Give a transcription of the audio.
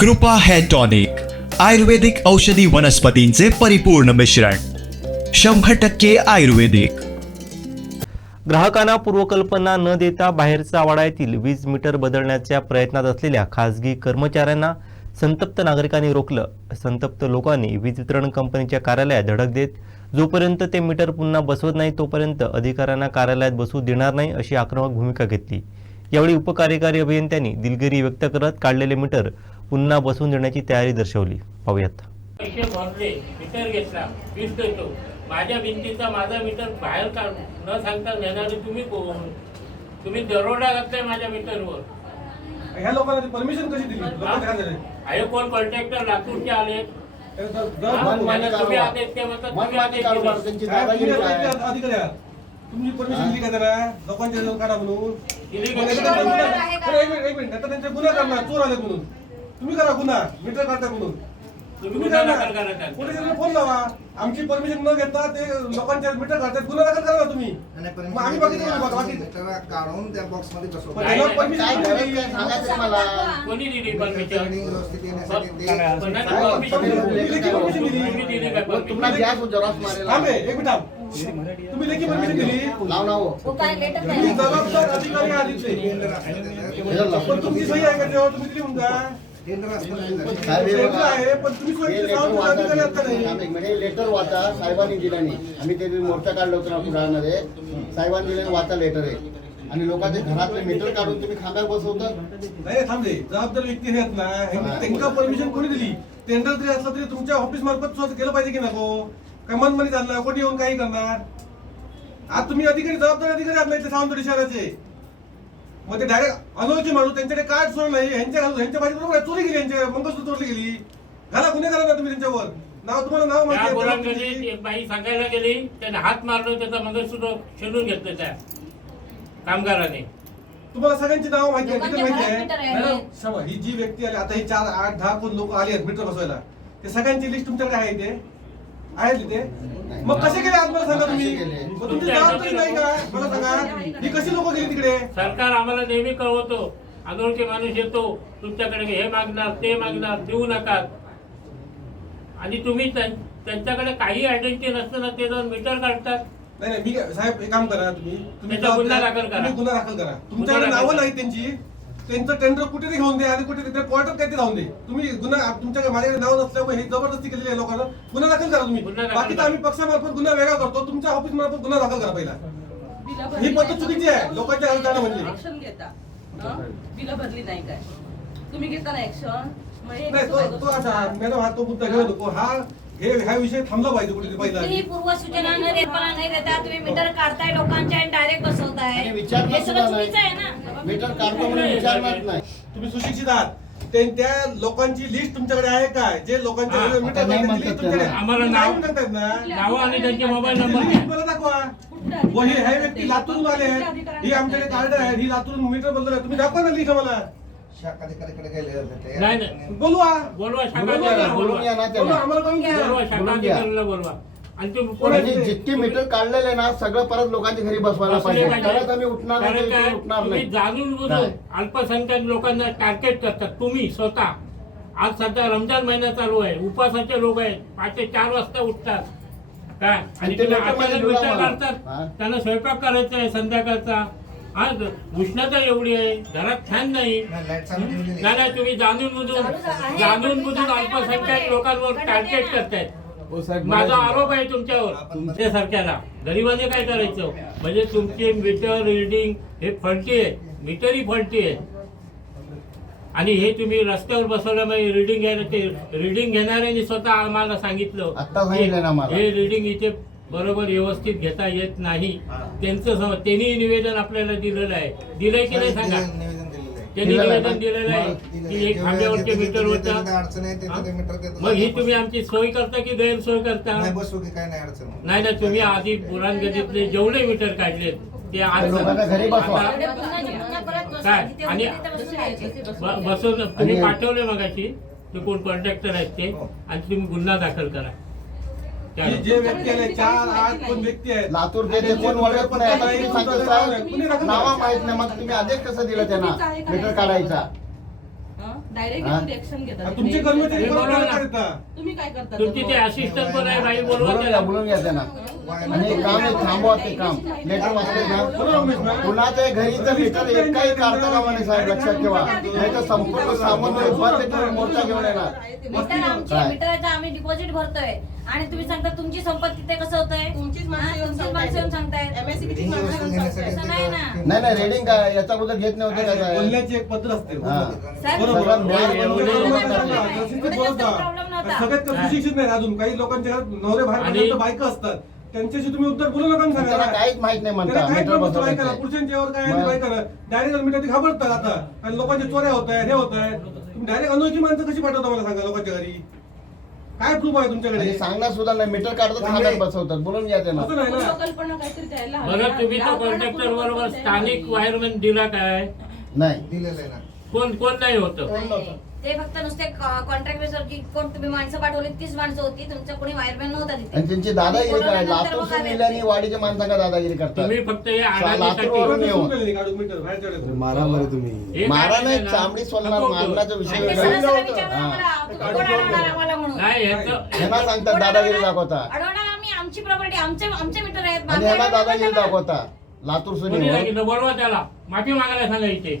कृपा hair tonic आयुर्वेदिक औषधी वनस्पतींचे परिपूर्ण मिश्रण शंभर टक्के आयुर्वेदिक. ग्राहकांना पूर्वकल्पना न देता बाहेरचा वाडा येथील वीज मीटर बदलण्याच्या प्रयत्नात असलेल्या खासगी कर्मचाऱ्यांना संतप्त नागरिकांनी रोखलं. संतप्त लोकांनी वीज वितरण कंपनीच्या कार्यालयात धडक देत जोपर्यंत ते मीटर पुन्हा बसवत नाही तोपर्यंत अधिकाऱ्यांना कार्यालयात बसू देणार नाही अशी आक्रमक भूमिका घेतली. यावेळी उपकार्यकारी अभियंत्यांनी दिलगिरी व्यक्त करत काढलेले मीटर पुन्हा बसवून देण्याची तयारी दर्शवली. पाहूयात. पैसे भरले मीटर घेतला वीज देतो. माझ्या भिंतीचा माझा मीटर बाहेर काढ न सांगता नेणारे तुम्ही कोण तुम्ही दरोडा घातलाय माझ्या मीटरवर ह्या लोकांना परमिशन कशी दिली? लोकांचे काय झाले आहे कोण कॉन्ट्रॅक्टर लातूरचे आले? मनमानी तुम्ही. आदेश ते म्हणतात तुम्ही मनमानी आदेश कारभार दिले. त्यांची साहेब, तुम्ही दादागिरी आता काय इथे अधिकारी आहात. तुम्ही परमिशन दिली का त्याला? लोकांच्या जवळ काढा म्हणून. दिली का? एक मिनिट एक मिनिट. आता त्यांचे गुन्हा करणार चोर आले म्हणून. तुम्ही करा गुन्हा. मीटर काढता म्हणून. तुम्ही करा. फोन लावा. आमची परमिशन न घेता ते लोकांच्या मीटर काढतात. गुन्हा दाखल करा तुम्ही. मग आम्ही बघितलं बाकी. काढून त्या बॉक्समध्ये पण बसवतो नाही, त्याला नाही. परमिशन काय? काय सांगायचं मला? कोणी दिली व्यवस्थित येण्यासाठी ते-. तुम्ही लेखी परमिशन दिली तुम्ही दिली काय मग तुम्हाला permission? गॅस जरास मारेल थांब रे, एक मिनिट थांब. तुम्ही लेखी परमिशन दिली? लाव ना हो. वो काय लेटर तुम्ही नाही जबाबदार अधिकारी आहात इथले. पण तुमची सही आहे का तेव्हा? तुम्ही दिली म्हणता लेटर वाचा साहेबांनी दिला नाही आम्ही ते मोर्चा काढला होता ना कुडाळमध्ये साहेबांनी दिलेलं वाचा लेटर आहे आणि लोकांचे घरातले मीटर काढून तुम्ही खांब्यावर बसवता नाही थांबले जबाबदार व्यक्ती आहेत ना त्यांना परमिशन कोणी दिली टेंडर जरी असलं तरी तुमच्या ऑफिस मार्फत स्वतः केलं पाहिजे की नको काय मनमानी चालणार कोणी येऊन काही करणार? आज तुम्ही अधिकारी जबाबदार अधिकारी आहात नाही ते सावंतवाडी शहराचे. मग ते डायरेक्ट अनोळखी माणूस त्यांच्याकडे कार्ड सोड नाही ह्यांच्या घालून ह्यांच्या पाहिजे बरोबर चोरी गेली यांच्या मंगळसूत्र चोरली गेली? घाला गुन्हे करा ना तुम्ही त्यांच्यावर. नाव तुम्हाला नाव माहिती त्या मुलांकडे एक बाई सांगायला गेली त्याने हात मारलो त्याचा मंगळसूत्र शेणून घेतलं त्या कामगाराने. तुम्हाला सगळ्यांची नाव माहिती आहे डिटेल माहिती आहे. मॅडम, ही जी व्यक्ती आली आता ही चार आठ दहा कोण लोक आली आहेत मीटर बसवायला ते सगळ्यांची लिस्ट तुमच्याकडे आहे ते आहे तिथे. मग कसे गेले आज मला सांगा तुम्ही? मग तुमची जबाबदारी नाही का? मला सांगा. ही कशी लोक गेली तिकडे? सरकार आम्हाला नेहमी कळवतो. अनोळखी माणूस येतो. तुमच्याकडे हे मागणार ते मागणार देऊ नका. आणि तुम्ही त्यां- त्यांच्याकडे काही आयडेंटिटी नसताना ते जाऊन मीटर काढतात. नाही नाही मी साहेब एक काम करा तुम्ही. गुन्हा दाखल करा. तुम्ही गुन्हा दाखल करा. तुमच्याकडे नावं. नाही त्यांची. त्यांचं टेंडर कुठे तरी घेऊन द्या आणि कुठे तिथे कोर्टात काय ते राहून दे. तुम्ही गुन्हा तुमच्याकडे माझ्याकडे नाव नसल्यामुळे हे जबरदस्ती केलेली आहे लोकांना. गुन्हा दाखल करा तुम्ही. बाकी. आम्ही पक्षामार्फत गुन्हा वेगळा करतो. तुमच्या ऑफिस मार्फत गुन्हा दाखल करा पहिला. ही पद्धत चुकीची आहे. लोकांच्या जाणं म्हणजे. ऍक्शन घेता. बिल भरली नाही काय? तुम्ही घेता ना ऍक्शन नाही तो तो असा मॅडम हा तो मुद्दा घेऊ नको. हा हे हा विषय थांबला पाहिजे कुठे पहिला. पूर्व सूचना न देता नाही देता तुम्ही मीटर काढताय लोकांच्या आणि डायरेक्ट बसवताय. आणि विचारणार हे सुद्धा सगळं नाही. चुकीचं आहे ना? मीटर काढतो म्हणून विचारणार नाही. तुम्ही सुशिक्षित आहात. ते- त्या लोकांची लिस्ट तुमच्याकडे आहे का? जे लोकांच्या हा, मीटर आता नाही बसवायची म्हणतात list तुमच्याकडे. आहे. आम्हाला नाही नाव- म्हणतात ना नावं आणि त्यांचे मोबाईल नंबर list द्या. मला दाखवा. व हे हे व्यक्ती लातूरून आले आहेत ही आमच्याकडे कार्ड आहे. ही लातूरून मीटर बदल आहे. तुम्ही दाखवा ना लिस्ट मला शाखा अधिकाऱ्याकडे गेले होते. नाही, नाही. बोलवा. बोलवा शाखा या बोलवा ना बोलवा. आम्हाला घ्या बोलवा शाखा बोलून घ्या. अधिकाऱ्याला बोलवा. आणि आणि जितके मीटर काढलेले ना सगळं परत लोकांच्या घरी बसवायला पाहिजे. तरच आम्ही उठणार नाही कारण तर काय, उठणार तुम्ही नाही. जाणून बुजून? अल्पसंख्याक लोकांना टार्गेट करतात. तुम्ही स्वतः. आज सध्या रमजान महिना चालू आहे. उपासाचे लोक आहेत. पहाटे चार वाजता उठतात. काय? आणि आणि ते तुम्ही लोकं माझे अचानक डोळा विचार मारा. करतात. हा? त्यांना स्वयंपाक करायचा आहे संध्याकाळचा. हा उष्णता एवढी आहे. घरात फॅन नाही. नाही, लाइट चालू ठेवलेली. नाही नाही, तुम्ही जाणून बुजून चालू आहे, जाणून बुजून अल्पसंख्याक. लोकांवर पण टार्गेट ना. करतायत. माझा आरोप आहे तुमच्यावर. ते सरकारला गरिबाने काय करायचं? म्हणजे तुमचे मीटर रिडिंग हे फलटी आहे. मीटरही फलटी आहे. आणि हे तुम्ही रस्त्यावर बसवल्यामुळे रिडिंग घ्यायला ते रिडिंग घेणाऱ्यांनी स्वतः आम्हाला सांगितलं. हे रिडिंग इथे बरोबर व्यवस्थित घेता येत नाही. त्यांचं त्यांनी निवेदन आपल्याला दिलेलं आहे. दिलंय की नाही सांगा. त्यांनी निवेदन? दिलेलं आहे की. एक खांब्यावरचे मीटर होता. मग ही तुम्ही आमची सोय करता की गैरसोय करता नाही बसू की काय नाही अडचण नाही ना तुम्ही आधी पुराणगतीतले जेवढे मीटर काढलेत ते. काय? आणि- बसून तुम्ही आणि- पाठवले मगाशी ते कोण कॉन्ट्रॅक्टर आहेत ते हो. आणि तुम्ही गुन्हा दाखल करा ही. जे व्यक्ती आले चार आठ कोण व्यक्ती आहेत. लातूर ते ते कोण नाही आता तुम्ही सांगता साहेब नावा माहीत नाही मग तुम्ही आदेश कसं दिला त्यांना? मीटर काढायचा. डायरेक्ट हा? घेतात तुमचे कर्मचारी हे परत बरोबर काय ना. करता तुम्ही काय करता तुमची ते असिस्टंट पण आहे बाई बोलवा बोलून घ्या त्याला बोलून घ्या त्यांना. आणि काम आहे थांबवा ते काम. लेटर वाचले घ्या कुणाच्या घरीचं मीटर एकही काढता का म्हणे साहेब लक्षात ठेवा. नाही तर संपूर्ण सामान बंद मोर्चा घेऊन येणार. मीटर आमची काय? मीटरचं आम्ही डिपॉझिट भरतोय. आणि तुम्ही सांगता तुमची संपत्ती ते कसं होतंय? तुमचीच हा, माणसं येऊन तुमचीच माणसं येऊन सांगतायत. एमएससी किती ही माणसं वस्तू येऊन घेण्यासाठी सांगतायत. असं नाही ना. नाही नाही रेडिंग काय? याचा अगोदर घेत नव्हते का साहेब? बोलण्याची एक पद्धत असते. हा. साहेब, बरोबर. एवढं जास्त problem नव्हता. सगळ्यात कमी शिक्षित नाही अजून. काही लोकांच्या घरात नवरे बाहेर आणि- पडल्यानंतर बायका असतात. त्यांच्याशी तुम्ही उत्तर बोलू नका ना त्यांना सांगा काहीच माहीत नाही म्हणता. त्याला काय मीटर आहे पुरुषांच्या काय आणि डायरेक्ट मीटर ते घाबरतात आता. आणि लोकांच्या चोऱ्या होत आहेत हे होत आहेत. तुम्ही डायरेक्ट अनोळखी माणसं कशी पाठवता मला सांगा लोकांच्या घरी? काय प्रूफ आहे तुमच्याकडे? आणि सांगणार सुद्धा नाही. मीटर काढतात थांब्यात बसवतात. बोलून घ्या त्यांना. असं नाही ना? कल्पना काहीतरी द्यायला हवी. बरं तुम्ही तो कॉन्ट्रॅक्टर बरोबर स्थानिक. वायरमॅन दिला काय? नाही. दिलेलं आहे ना. कोण कोण नाही होतं? नाही. ते फक्त नुसते कॉन्ट्रॅक्ट बेसवर की कोण तुम्ही माणसं पाठवली तीच माणसं होती तुमचं कोणी वायरमॅन नव्हता तिथे. आणि त्यांची दादागिरी काय? लातूर काय आणि वाडीच्या माणसांना दादागिरी करतात. तुम्ही फक्त हे लातूरवरून अडाणीसाठी येऊ. सुरू केली काढून मीटर बाहेरच्या वेळेस. हे मारा नाही? चामडी सोलणार. मारण्याचा विषय आणि ते वेगळा. हा. आम्हाला, तुम्ही कोण अडवणार आम्हाला म्हणून? नाही ह्याचं ह्यांना सांगतात दादागिरी दाखवता. अडवणार आम्ही आमची प्रॉपर्टी आमचे आमचे मीटर आहेत. आणि अडवणार दादागिरी. दाखवता. लातूर कोणी सांगितलं? बोलवा त्याला. माफी मागायला सांगा इथे.